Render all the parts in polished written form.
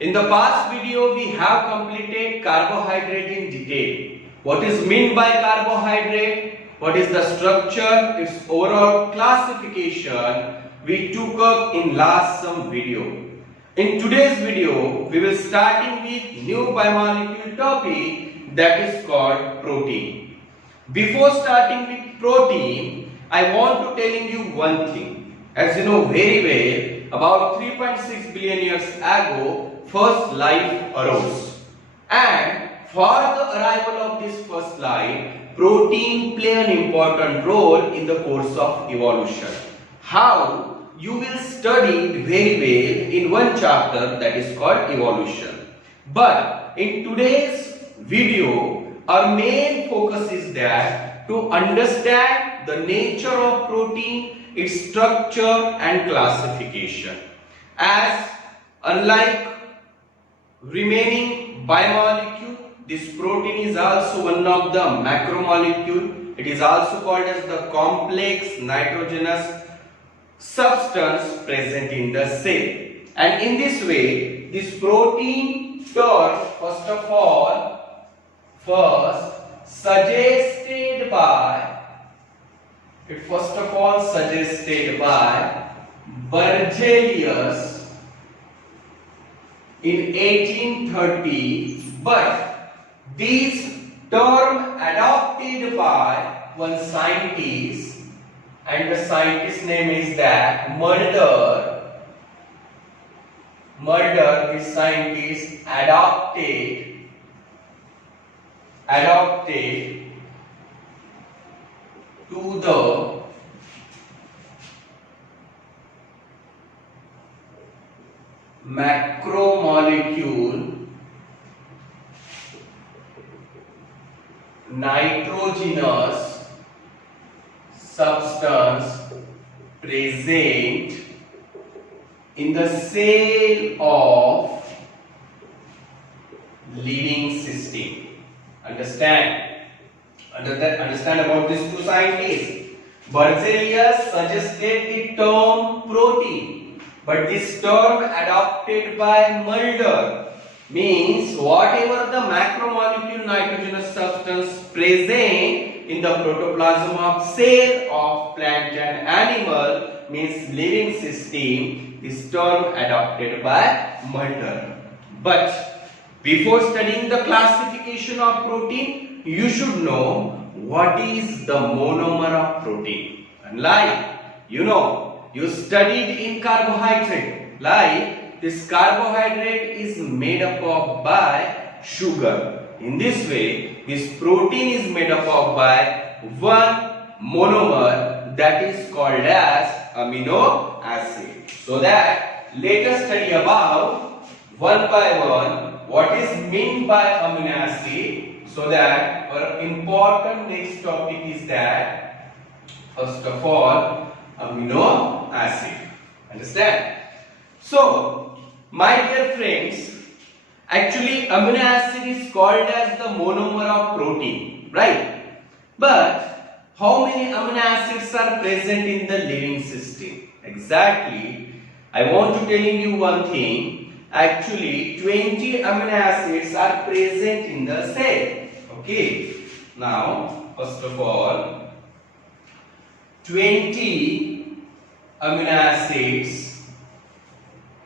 In the past video, we have completed carbohydrate in detail. What is meant by carbohydrate? What is the structure? Its overall classification we took up in last some video. In today's video, we will starting with new biomolecule topic that is called protein. Before starting with protein, I want to tell you one thing. As you know very well, about 3.6 billion years ago, first life arose. And for the arrival of this first life, protein play an important role in the course of evolution. How? You will study it very well in one chapter that is called evolution. But in today's video, our main focus is that to understand the nature of protein, its structure and classification. As unlike remaining biomolecule, this protein is also one of the macromolecule. It is also called as the complex nitrogenous substance present in the cell. And in this way, this protein term suggested by Berzelius in 1830, but this term adopted by one scientist, and the scientist name is that Mulder. This scientist adopted to the macromolecule nitrogenous substance present in the cell of living system. Understand about these two scientists. Berzelius suggested the term protein, but this term adopted by Mulder means whatever the macromolecule nitrogenous substance present in the protoplasm of cell of plant and animal means living system. This term adopted by Mulder. But before studying the classification of protein, you should know what is the monomer of protein. Unlike, you studied in carbohydrate. Like this carbohydrate is made up of by sugar. In this way, this protein is made up of by one monomer that is called as amino acid. So that let us study about one by one what is meant by amino acid, so that our important next topic is that first of all amino acid. Understand? So my dear friends, actually amino acid is called as the monomer of protein, right? But how many amino acids are present in the living system? Exactly, I want to tell you one thing. Actually 20 amino acids are present in the cell. Okay, now first of all 20 amino acids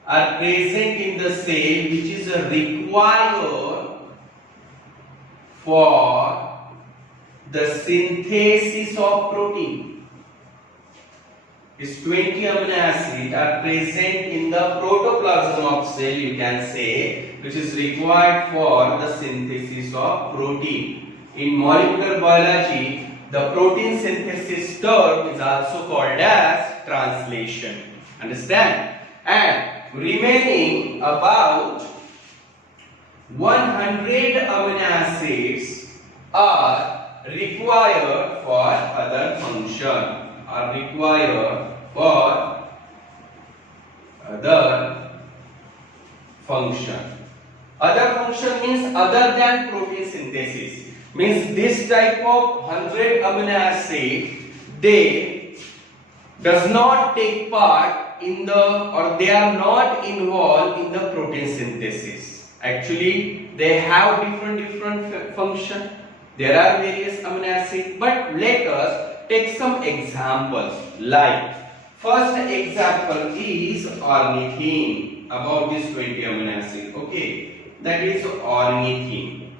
are present in the cell which is required for the synthesis of protein. These 20 amino acids are present in the protoplasm of cell, you can say, which is required for the synthesis of protein. In molecular biology, the protein synthesis term is also called as translation. Understand? And remaining about 100 amino acids are required for other function. Other function means other than protein synthesis. Means this type of 100 amino acid, they does not take part in the, or they are not involved in the protein synthesis. Actually, they have different function. There are various amino acids, but let us take some examples. Like first example is ornithine, about this 20 amino acid. Okay, that is ornithine.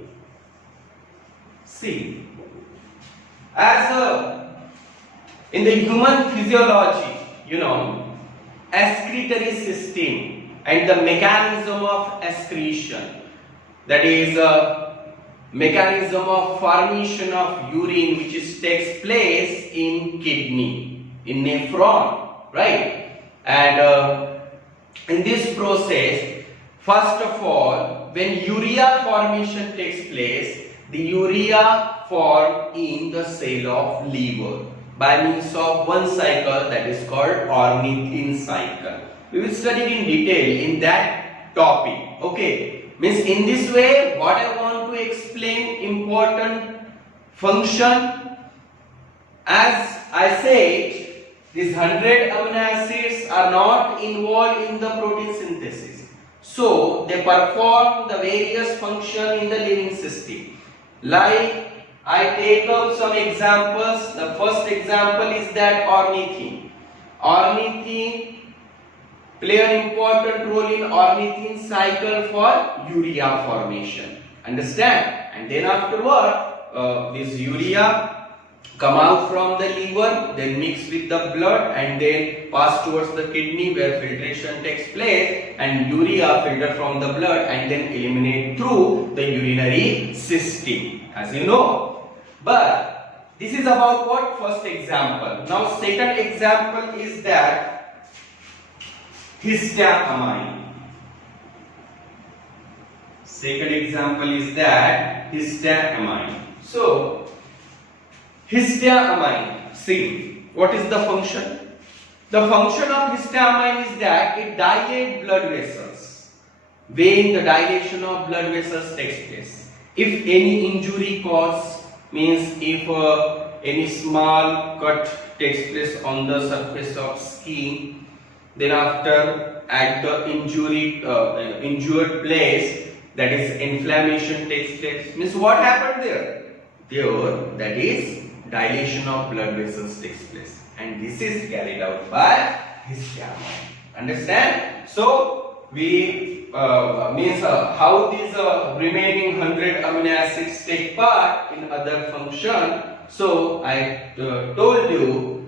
See, as in the human physiology, excretory system and the mechanism of excretion, that is mechanism of formation of urine, which takes place in kidney, in nephron, right? And in this process, first of all, when urea formation takes place, the urea formed in the cell of liver by means of one cycle, that is called ornithine cycle. We will study it in detail in that topic. Okay, means in this way, what I want to explain, important function. As I said, these 100 amino acids are not involved in the protein synthesis, so they perform the various function in the living system. Like I take up some examples. The first example is that ornithine. Ornithine play an important role in ornithine cycle for urea formation. Understand? And then afterward, this urea come out from the liver, then mix with the blood, and then pass towards the kidney where filtration takes place, and urea filter from the blood and then eliminate through the urinary system, as you know. But this is about what? First example. Now second example is that histamine. Second example is that histamine. So histamine, see, what is the function? The function of histamine is that it dilates blood vessels. When the dilation of blood vessels takes place, if any injury cause, means if any small cut takes place on the surface of skin, then after at the injured place, that is inflammation takes place, means what happened there? There, that is dilation of blood vessels takes place, and this is carried out by histamine. Understand? So we means how these remaining 100 amino acids take part in other function. So I told you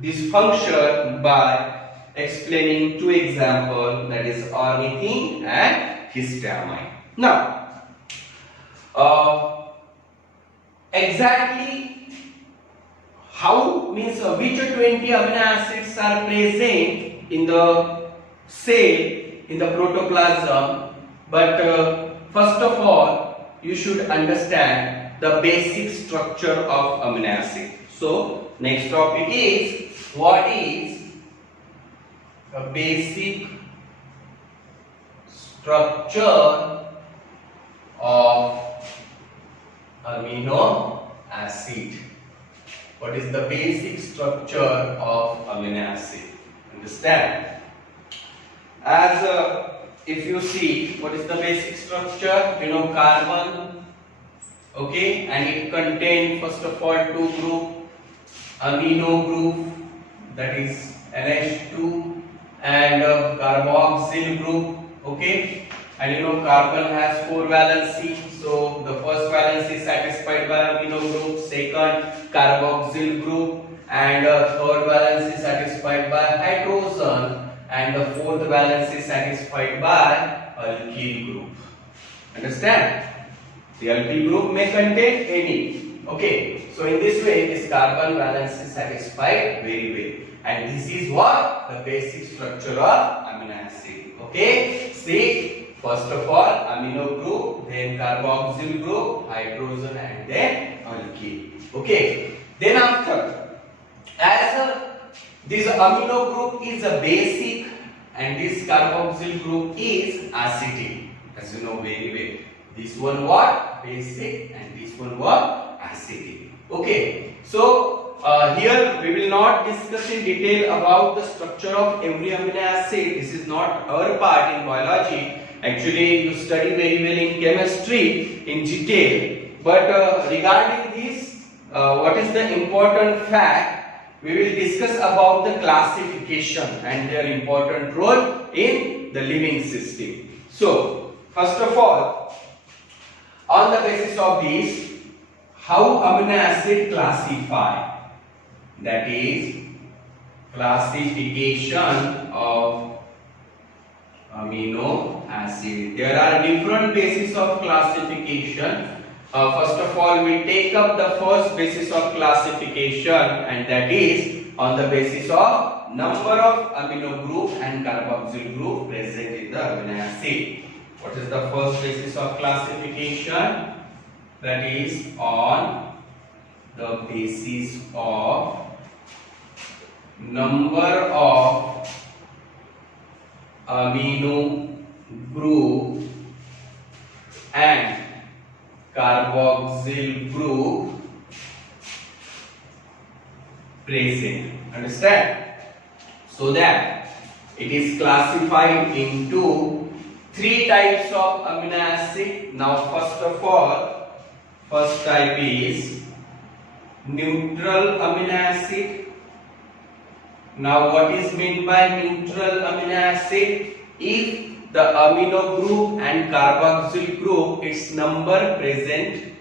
this function by explaining two examples, that is ornithine and histamine. Now exactly how, means which 20 amino acids are present in the cell, in the protoplasm, but first of all you should understand the basic structure of amino acid. So next topic is, what is the basic structure of amino acid? What is the basic structure of amino acid? Understand? As if you see, what is the basic structure? Carbon, okay, and it contains first of all two group, amino group, that is NH2, and carboxyl group, okay. And carbon has 4 valency, so the first valency is satisfied by amino group, second carboxyl group, and third valency is satisfied by hydrogen, and the fourth valence is satisfied by alkyl group. Understand? The alkyl group may contain any. Okay, so in this way this carbon valence is satisfied very well, and this is what? The basic structure of amino acid. Okay, see, first of all amino group, then carboxyl group, hydrogen, and then alkyl. Okay, then after, as this amino group is a basic and this carboxyl group is acetic, as you know very well. This one what? Basic, and this one what? Acetic. Okay, so here we will not discuss in detail about the structure of every amino acid. This is not our part in biology. Actually, you study very well in chemistry in detail. But regarding this, what is the important fact? We will discuss about the classification and their important role in the living system. So, first of all, on the basis of this, how amino acid classify? That is classification of amino acid. There are different bases of classification. First of all, we take up the first basis of classification, and that is on the basis of number of amino group and carboxyl group present in the amino acid. What is the first basis of classification? That is on the basis of number of amino group and carboxyl group present. Understand? So that it is classified into three types of amino acid. Now, first of all, first type is neutral amino acid. Now, what is meant by neutral amino acid? If the amino group and carboxyl group, its number present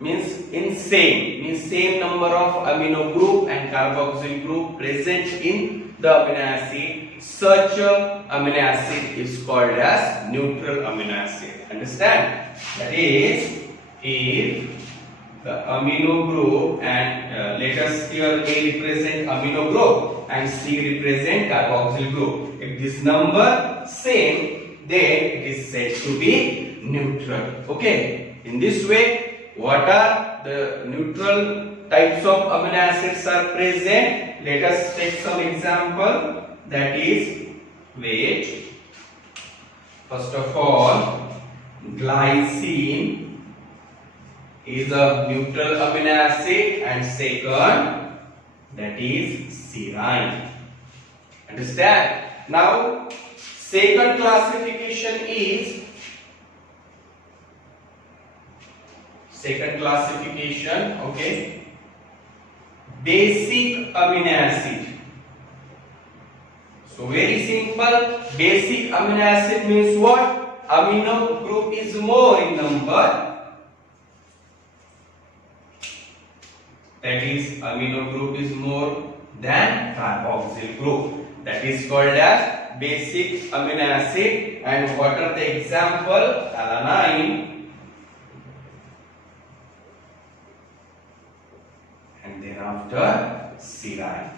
means same number of amino group and carboxyl group present in the amino acid, such amino acid is called as neutral amino acid. Understand? That is, if the amino group and let us here A represent amino group and C represent carboxyl group. If this number same, then it is said to be neutral. Okay. In this way, what are the neutral types of amino acids are present? Let us take some example. That is, wait. First of all, glycine is a neutral amino acid, and second, that is serine. Understand? Now, second classification is okay, basic amino acid. So very simple, basic amino acid means what? Amino group is more in number. That is, amino group is more than carboxyl group. That is called as basic amino acid. And what are the example? Alanine, and thereafter serine.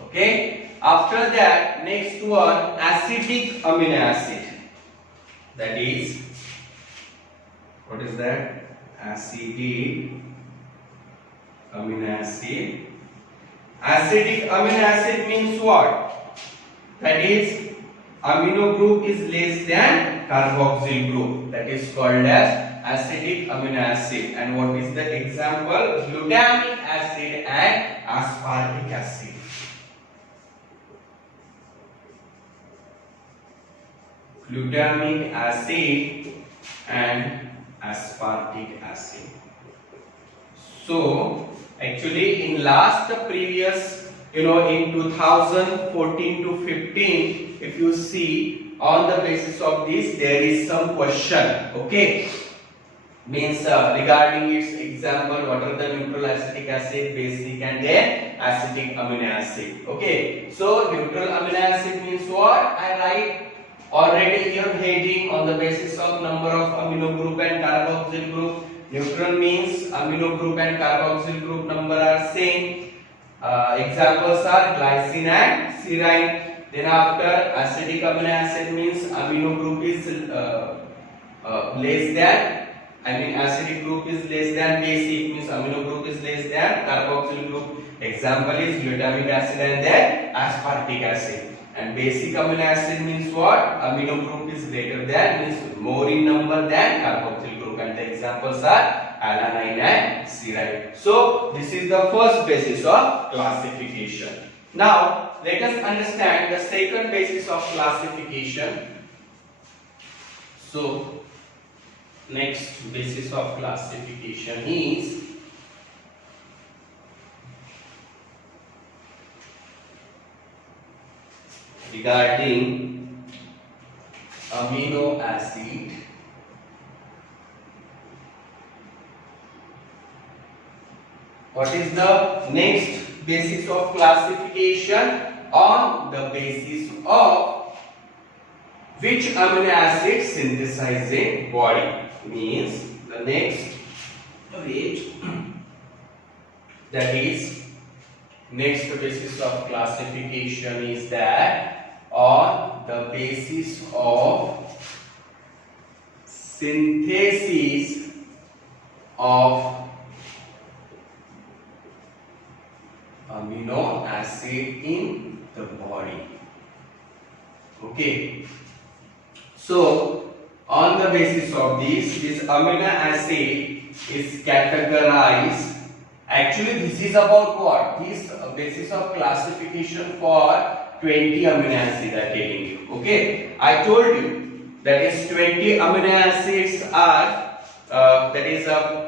Okay. After that, next one, acidic amino acid. That is, what is that? Acidic amino acid. Acidic amino acid means what? That is, amino group is less than carboxyl group. That is called as acidic amino acid. And what is the example? Glutamic acid and aspartic acid. Glutamic acid and aspartic acid. So, actually, in previous, in 2014 to 15, if you see, on the basis of this, there is some question. Okay, means regarding its example, what are the neutral acetic acid, basic, and then acidic amino acid. Okay, so neutral amino acid means what? I write already here heading on the basis of number of amino group and carboxyl group. Neutral means amino group and carboxyl group number are same. Examples are glycine and serine. Then after, acidic amino acid means amino group is less than, acidic group is less than basic, means amino group is less than carboxyl group. Example is glutamic acid and then aspartic acid. And basic amino acid means what? Amino group is greater than, means more in number than carboxyl group. group, and the examples are alanine and serine. So this is the first basis of classification. Now let us understand the second basis of classification. So next basis of classification is regarding amino acid What is the next basis of classification? On the basis of which amino acid synthesized in body. Means the next page, that is next basis of classification is that on the basis of synthesis of amino acid in the body. Okay. So on the basis of this amino acid is categorized. Actually, this is about what? This basis of classification for 20 amino acid I am telling you. Okay, I told you that is 20 amino acids are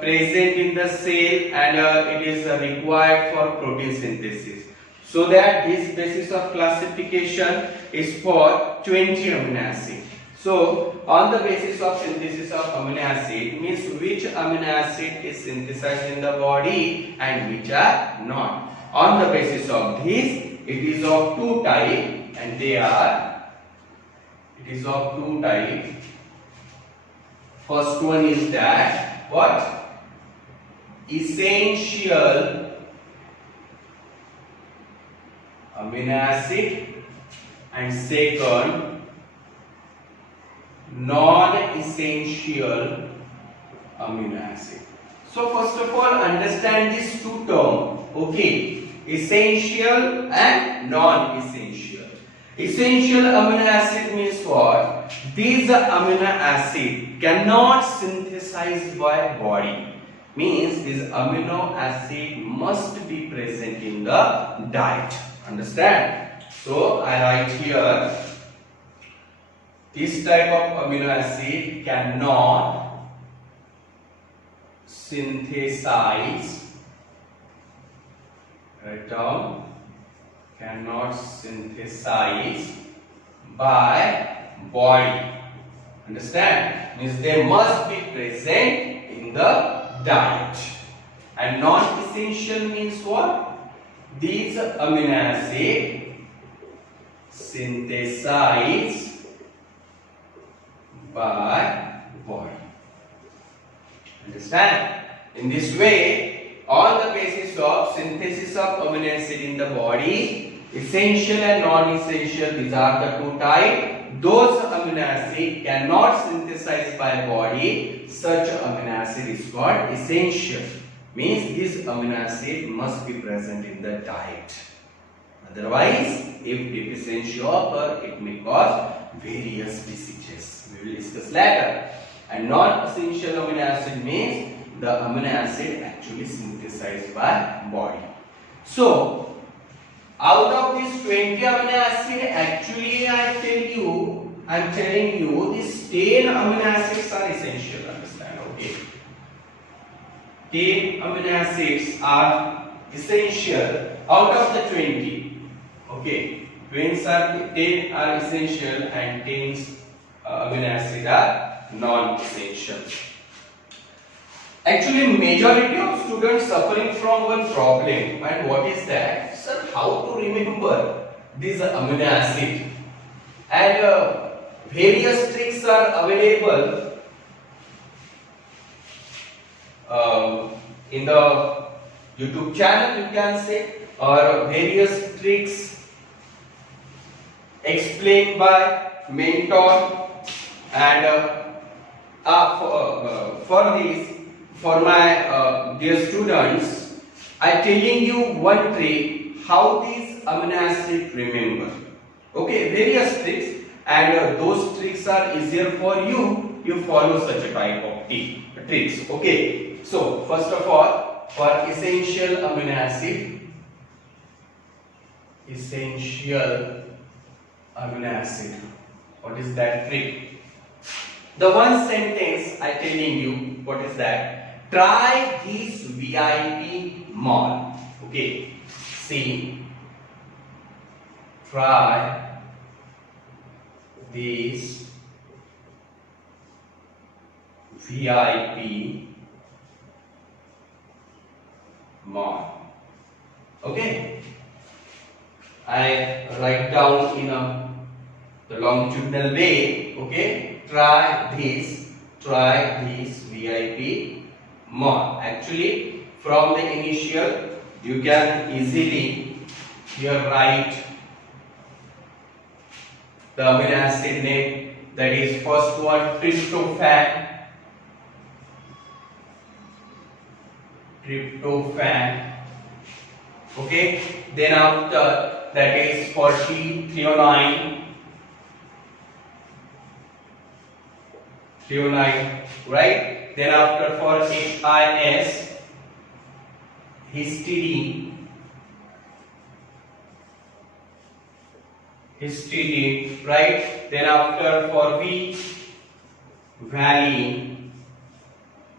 present in the cell and it is required for protein synthesis. So that this basis of classification is for 20 amino acid. So on the basis of synthesis of amino acid means which amino acid is synthesized in the body and which are not. On the basis of this, it is of two type, and they are, it is of two type. First one is that what? Essential amino acid, and second non-essential amino acid. So first of all, understand these two terms. Okay, essential and non-essential. Essential amino acid means what? These amino acid cannot synthesize by body. Means this amino acid must be present in the diet. Understand? So I write here, this type of amino acid cannot synthesize, write down, cannot synthesize by body. Understand? Means they must be present in the diet. And non-essential means what? These amino acid synthesized by body. Understand? In this way, on the basis of synthesis of amino acid in the body, essential and non-essential, these are the two types. Those amino acid cannot synthesize by body, such amino acid is called essential. Means this amino acid must be present in the diet. Otherwise, if deficiency occur, it may cause various diseases. We will discuss later. And non-essential amino acid means the amino acid actually synthesized by body. So, out of these 20 amino acid, actually I am telling you these 10 amino acids are essential. Understand? Okay. 10 amino acids are essential out of the 20. Okay. 10 are essential and 10 amino acids are non-essential. Actually, majority of students suffering from one problem, and what is that? Sir, how to remember this amino acid? And various tricks are available in the YouTube channel, you can say, or various tricks explained by mentor. And for my dear students, I am telling you one trick how these amino acid remember. Okay, various tricks, and those tricks are easier for you you follow such a type of tricks. Okay, so first of all, for essential amino acid, what is that trick? The one sentence I telling you, what is that? Try this VIP mall. Okay, see, try this VIP mall. Okay, I write down in the longitudinal way. Okay, try this VIP mall. Actually, from the initial, you can easily here write the amino acid name. That is first one, tryptophan. Okay, then after that is for threonine, right? Then after for HIS, histidine, right? Then after for V, valine.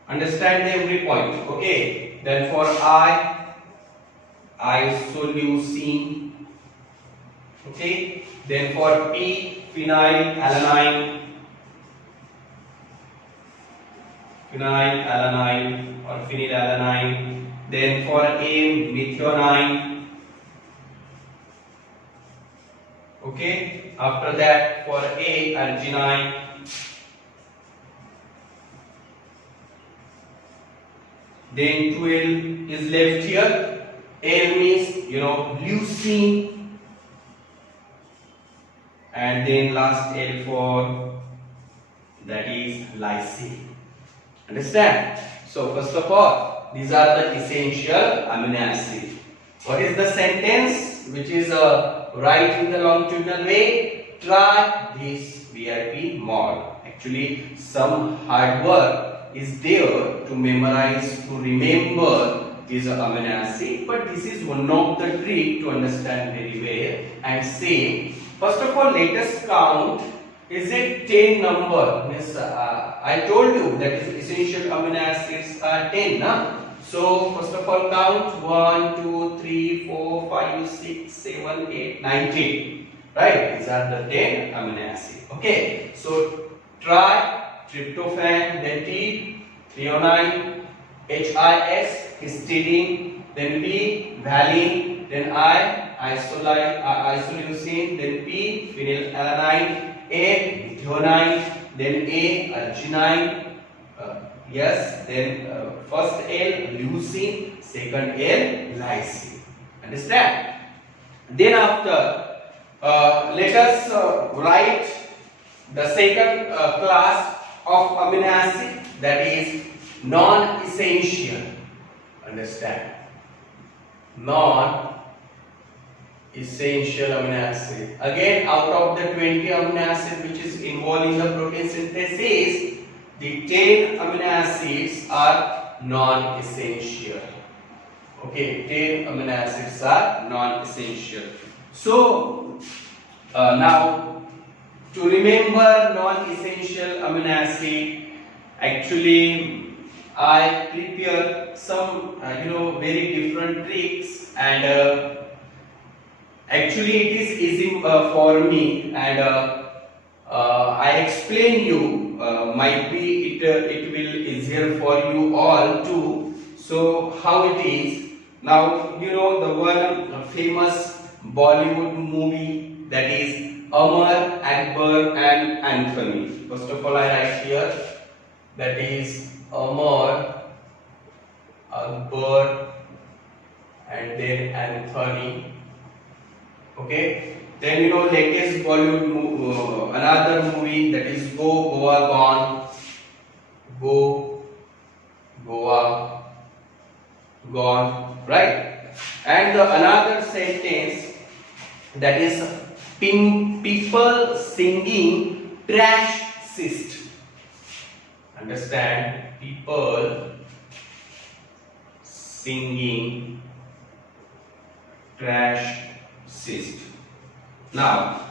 Understand every point. Okay. Then for I, isoleucine. Okay. Then for P, phenylalanine or phenylalanine. Then for A, methionine. Okay. After that, for A, arginine. Then 12 is left here. L means leucine, and then last L for that is lysine. Understand? So first of all, these are the essential amino acid. What is the sentence which is right in the longitudinal way? Try this VIP mall. Actually, some hard work is there to memorize, to remember this amino acid, but this is one of the trick to understand very well. And say, first of all, let us count. Is it 10 number? Means, I told you that is essential amino acids are 10. So first of all, count 1, 2, 3, 4, 5, 6, 7, 8, 9, 10. Right? These are the 10 amino acids. Okay. So try tryptophan, then T, threonine, HIS, histidine, then P, valine, then I, isoleucine, then P, phenylalanine, A, methionine, then A, arginine, then first L, leucine, second L, lysine. Understand? Then after, let us write the second class of amino acid, that is non-essential. Understand? Non-essential amino acid. Again, out of the 20 amino acid which is involved in the protein synthesis, the 10 amino acids are non-essential. Okay, 10 amino acids are non-essential. So now, to remember non-essential amino acid, actually I prepare some very different tricks, and actually it is easy for me, and I explain you. Might be it will easier for you all too. So how it is now? The one famous Bollywood movie, that is Amar, Akbar and Anthony. First of all, I write here, that is Amar, Akbar and then Anthony. Okay. Then latest Bollywood another movie, that is Go Goa Gone. Go Goa Gone. Right. And another sentence, that is people singing trash cyst. Understand, people singing trash cyst. Now,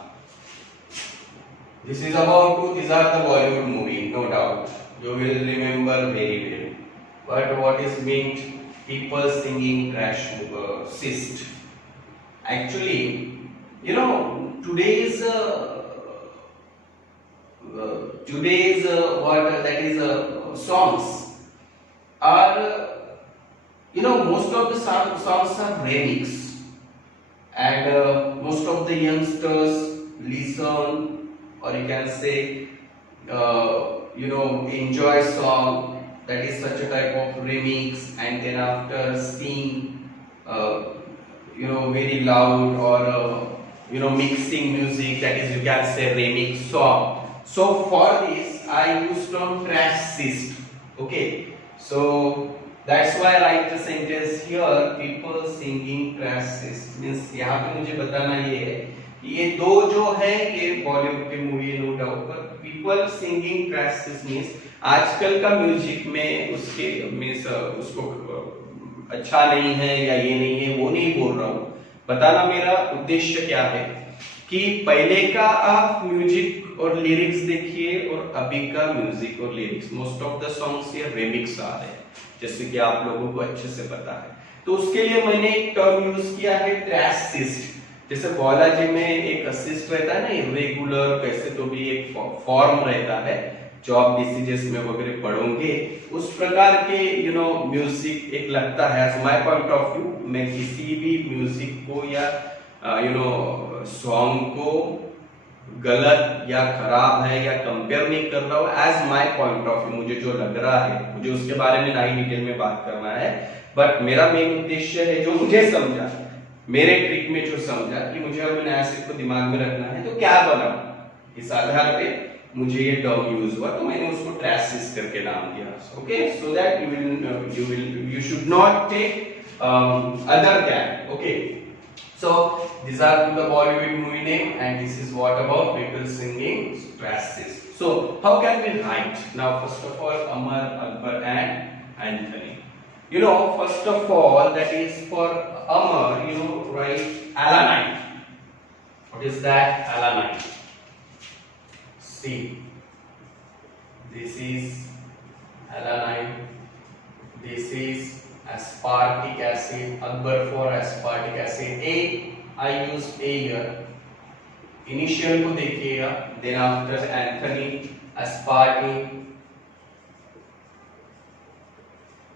this is about these are the Bollywood movie, no doubt. You will remember very well. But what is meant people singing trash cyst? Actually, you know, today's what that is songs are you know, most of the songs are remix, and most of the youngsters listen, or you can say you know, enjoy song that is such a type of remix, and then after sing you know, very loud, or you know, mixing music, that is you can say remix song. So for this I use term trash cyst. Okay, so that's why I write the sentence here, people singing trash cyst. Means यहाँ पे मुझे बताना ये है कि ये दो जो है ये बॉलीवुड की मूवी है, नो डाउट, पर people singing trash cyst means आजकल का म्यूजिक में उसके मीन्स उसको अच्छा नहीं है या ये नहीं है, वो नहीं बोल रहा हूँ। बताना मेरा उद्देश्य क्या है कि पहले का आप म्यूजिक और लिरिक्स देखिए और अभी का म्यूजिक और lyrics, most of the songs ये रिमिक्स आ रहे हैं, जैसे कि आप लोगों को अच्छे से पता है। तो उसके लिए मैंने एक टर्म यूज किया है ट्रैश सिस्ट। जैसे बायोलॉजी में एक असिस्ट रहता है ना, इरेगुलर कैसे तो भी एक फॉर्म रहता है जो आप डिसीजेस में वगैरह पढ़ोगे, उस प्रकार के यू नो म्यूजिक एक लगता है। As my point of view, मैं किसी भी म्यूजिक को या यू नो सॉन्ग को गलत या खराब है या कंपेयर नहीं कर रहा हूँ। As my point of view मुझे जो लग रहा है, मुझे उसके बारे में नहीं डिटेल में बात करना है, बट मेरा मेन उद्देश्य है जो मुझे समझा, मेरे ट्रिक में जो समझा कि मुझे अमीनो एसिड को दिमाग में रखना है तो क्या बनाऊं, इस आधार पे मुझे ये टर्म यूज हुआ, तो मैंने उसको ट्रैश सिस्ट करके नाम दिया। Okay, so that you should not take other than. Okay, so these are the Bollywood movie name, and this is what about people singing trash cyst. So how can we write? Now first of all, Amar, Akbar and Anthony. You know, first of all, that is for Amar, you know, write alanine. What is that? Alanine. See, this is alanine, this is aspartic acid, Akbar for aspartic acid. I used A here. Initial को देखिएगा, then after Anthony, aspartic.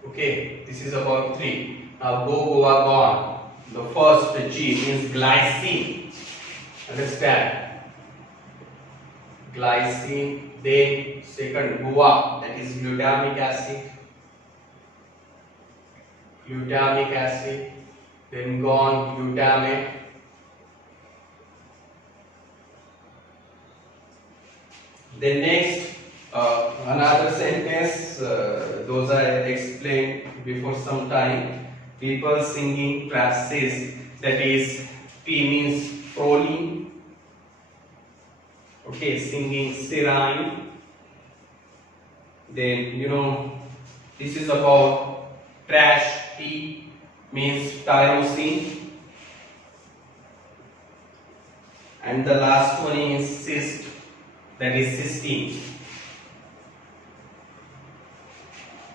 Okay, this is about 3. Now Goa gone. The first G means glycine. Understand? Glycine. Then second Goa, that is glutamic acid. Glutamic acid. Then gone glutamate. Then next another sentence, those I explained before some time. People singing trash cyst, that is P means proline. Okay, singing serine. Then you know, this is about trash. T means tyrosine, and the last one is cyst, that is cysteine.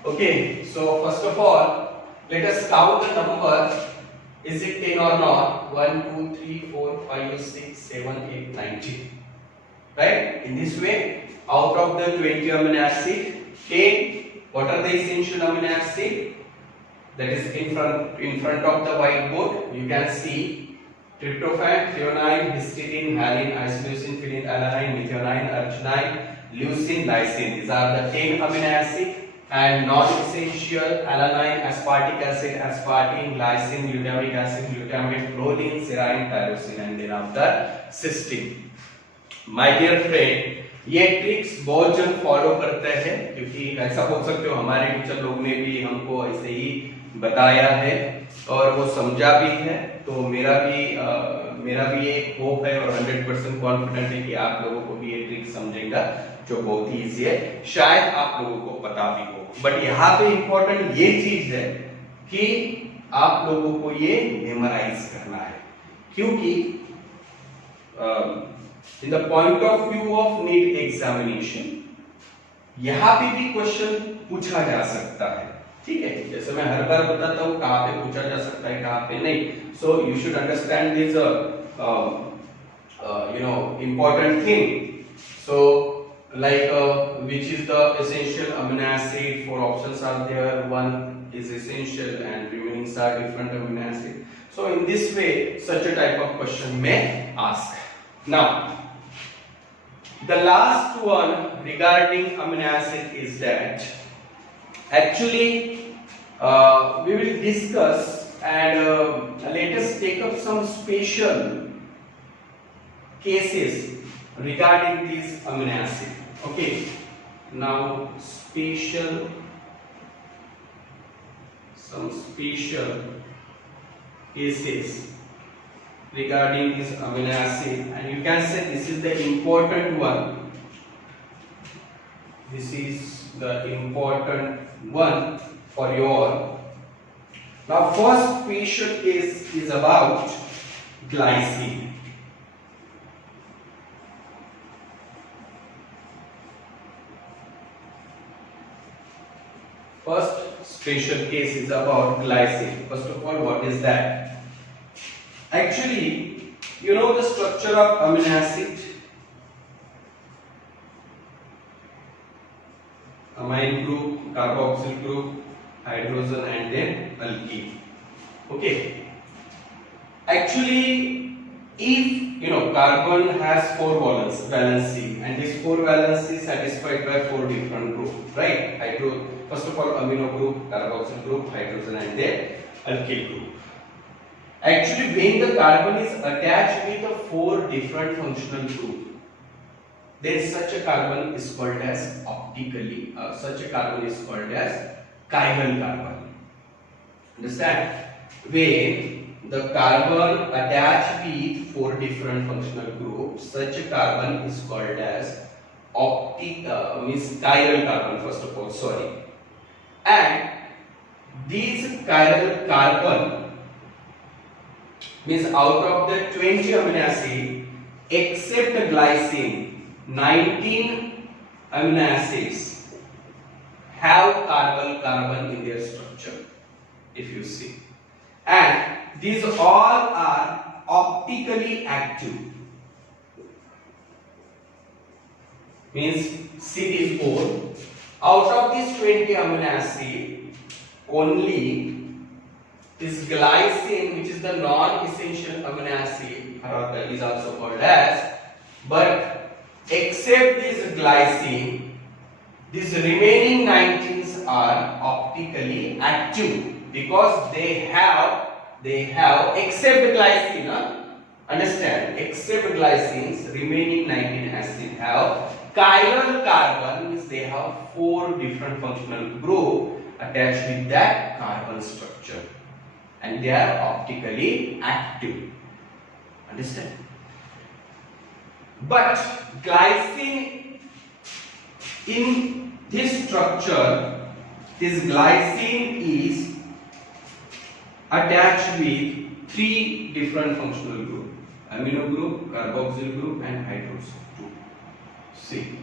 Okay, so first of all, let us count the number. Is it 10 or not? 1, 2, 3, 4, 5, 6, 7, 8, 9, 10. Right? In this way, out of the 20 amino acid, 10, what are the essential amino acid? That is in front of the whiteboard. You can see tryptophan, threonine, histidine, valine, isoleucine, phenol, alanine, methionine, arginine, leucine, lysine. These are the 10 amino acid. And non-essential alanine, aspartic acid, aspartame, glycine, glutamic acid, glutamate, proline, serine, tyrosine, and then after cysteine. My dear friend, ये tricks बहुत जन follow करते हैं, क्योंकि ऐसा बोल सकते हो हमारे टीचर लोग ने भी हमको ऐसे ही बताया है और वो समझा भी है, तो मेरा भी एक होप है और 100% कॉन्फिडेंट है कि आप लोगों को भी ये ट्रिक समझेगा, जो बहुत ही इजी है, शायद आप लोगों को पता भी हो। बट यहाँ पे इंपॉर्टेंट ये चीज है कि आप लोगों को ये मेमोराइज करना है, क्योंकि in the point of view of NEET examination यहाँ पे भी क्वेश्चन पूछा जा सकता है, ठीक है। जैसे मैं हर बार बताता हूँ कहाँ पे पूछा जा सकता है, कहाँ पे नहीं। So you should understand this important thing. So like which is the essential amino acid? 4 options are there. One is essential and remaining are different amino acid. So in this way such a type of question may ask. Now the last one regarding amino acid is that actually we will discuss and let us take up some special cases regarding these amino acid. Okay, now some special cases regarding this amino acid, and you can say this is the important one. This is the important one for your. Now first special case is about glycine. First special case is about glycine. First of all, what is that? Actually, you know the structure of amino acid. Amine group, carboxyl group, hydrogen, and then alkene. Okay. Actually, if you know carbon has 4 valency, and these 4 valency satisfied by 4 different groups, right? First of all, amino group, carboxyl group, hydrogen, and then alkyl group. Actually, when the carbon is attached with a 4 different functional group, then such a carbon is called as optically. Such a carbon is called as chiral carbon. Understand? When the carbon attached with 4 different functional groups, such a carbon is called as chiral carbon. First of all, sorry. And these chiral carbon means out of the 20 amino acid, except glycine, 19 amino acids have carbon in their structure, if you see. And these all are optically active. Means see this whole. Out of this 20 amino acid, only this glycine, which is the non-essential amino acid, is also called as, but except this glycine, these remaining 19s are optically active because they have except glycine, understand, except glycines, remaining 19 acid have chiral carbon, means they have 4 different functional group attached with that carbon structure, and they are optically active. Understand? But glycine in this structure, this glycine is attached with 3 different functional groups: amino group, carboxyl group, and hydroxyl group. See,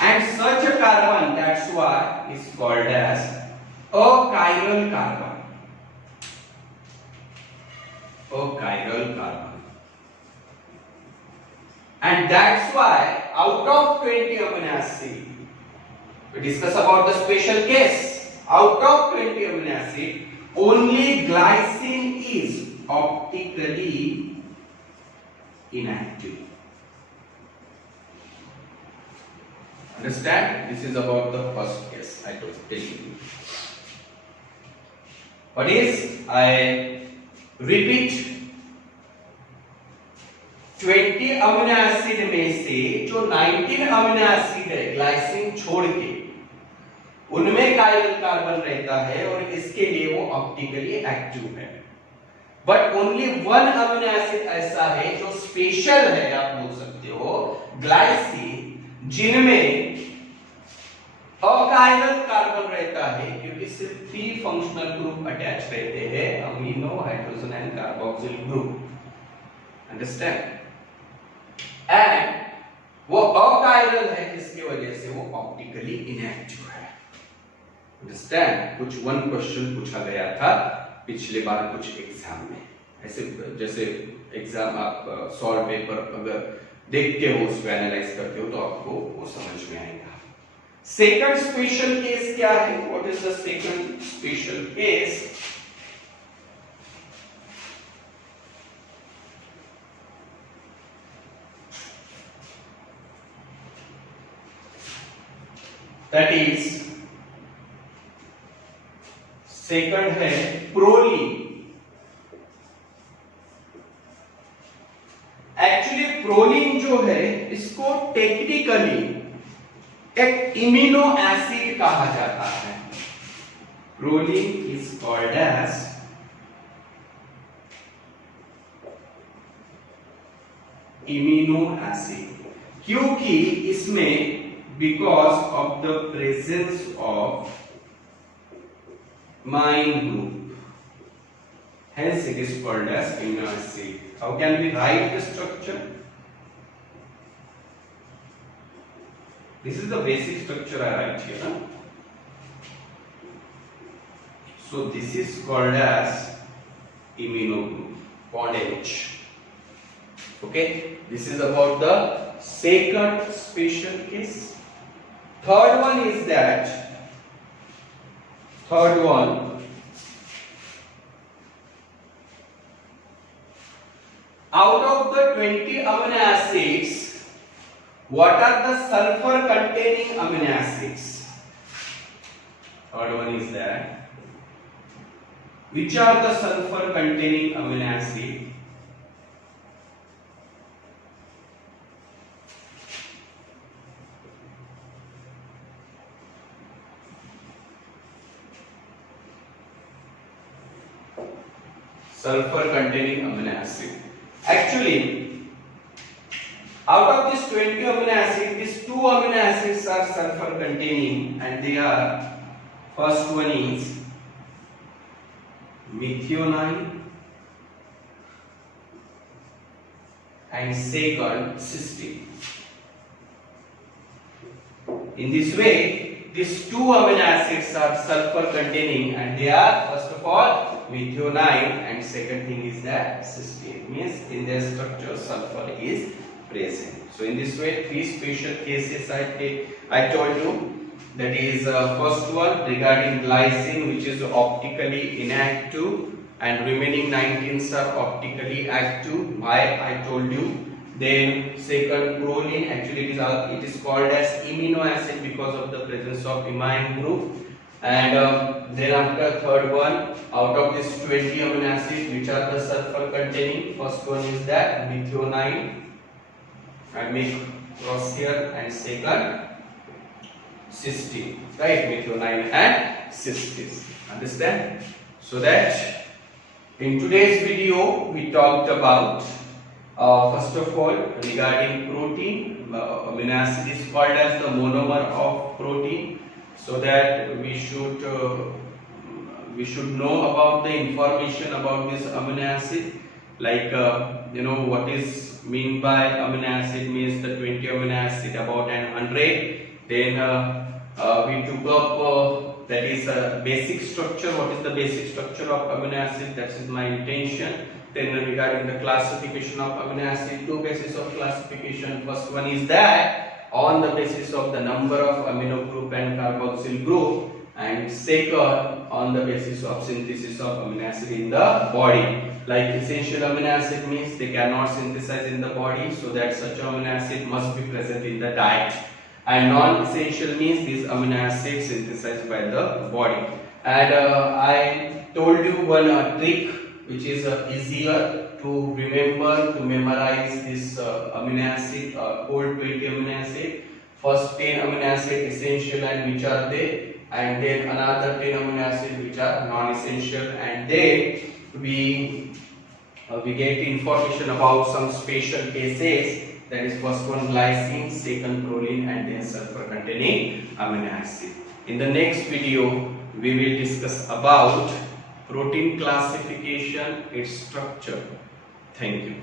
and such a carbon, that's why is called as a chiral carbon. A chiral carbon. And that's why out of 20 amino acid, we discuss about the special case. Out of 20 amino acid, only glycine is optically inactive. Understand? This is about the first case I told you. What is? I repeat, 20 amino acid में से जो 19 amino acid है glycine छोड़ के, उनमें chiral carbon रहता है और इसके लिए वो ऑप्टिकली एक्टिव है। But only one amino acid ऐसा है जो स्पेशल है, आप बोल सकते हो ग्लाइसिन, जिनमें अकायरल कार्बन रहता है, क्योंकि सिर्फ 3 फंक्शनल ग्रुप अटैच रहते हैं, amino, hydrogen and carboxyl group, understand. And वो अकायरल है जिसकी वजह से वो ऑप्टिकली इनएक्टिव है, अंडरस्टैंड। कुछ वन क्वेश्चन पूछा गया था पिछले बार कुछ एग्जाम में, ऐसे जैसे एग्जाम आप सॉल्व पेपर अगर देखते हो, उसको एनालाइज करते हो तो आपको वो समझ में आएगा। सेकंड स्पेशल केस क्या है? What is the second special case? That is second है प्रोलीन। एक्चुअली प्रोलीन जो है इसको टेक्निकली एक इमिनो एसिड कहा जाता है। Proline is called as imino acid, क्योंकि इसमें because of the presence of amine group, hence it is called as amino acid. How can we write the structure? This is the basic structure I write here, huh? So this is called as amino group, bond H. Okay, this is about the second special case. Third one is that third one, out of the 20 amino acids, what are the sulfur containing amino acids? Third one is that which are the sulfur containing amino acid? Sulfur containing amino acid. Actually, out of this 20 amino acids, these 2 amino acids are sulfur containing, and they are, first one is methionine and second cysteine. In this way, these 2 amino acids are sulfur containing, and they are first of all methionine, and second thing is that cysteine, means in their structure sulfur is present. So in this way 3 special cases I told you, that is first one regarding glycine, which is optically inactive, and remaining 19 are optically active. Why I told you. Then second proline, actually it is called as amino acid because of the presence of amine group. And then after third one, out of this 20 amino acids, which are the sulfur containing, first one is that methionine, I make cross here, and second cysteine, right? Methionine and cysteine, understand? So that in today's video we talked about first of all regarding protein. Amino acid is called as the monomer of protein. So that we should know about the information about this amino acid, like what is mean by amino acid, means the 20 amino acid about 100. Then we took up that is a basic structure. What is the basic structure of amino acid? That is my intention. Then regarding the classification of amino acid, 2 bases of classification. First one is that on the basis of the number of amino group and carboxyl group, and second on the basis of synthesis of amino acid in the body. Like essential amino acid means they cannot synthesize in the body, so that such amino acid must be present in the diet, and non-essential means these amino acids synthesized by the body. And I told you one trick which is easier to remember, to memorize this amino acid, whole 20 amino acid. First 10 amino acid essential, and which are they, and then another 10 amino acid which are non-essential, and then we we get information about some special cases. That is, first one glycine, second proline, and then sulfur-containing amino acid. In the next video, we will discuss about protein classification, its structure. Thank you.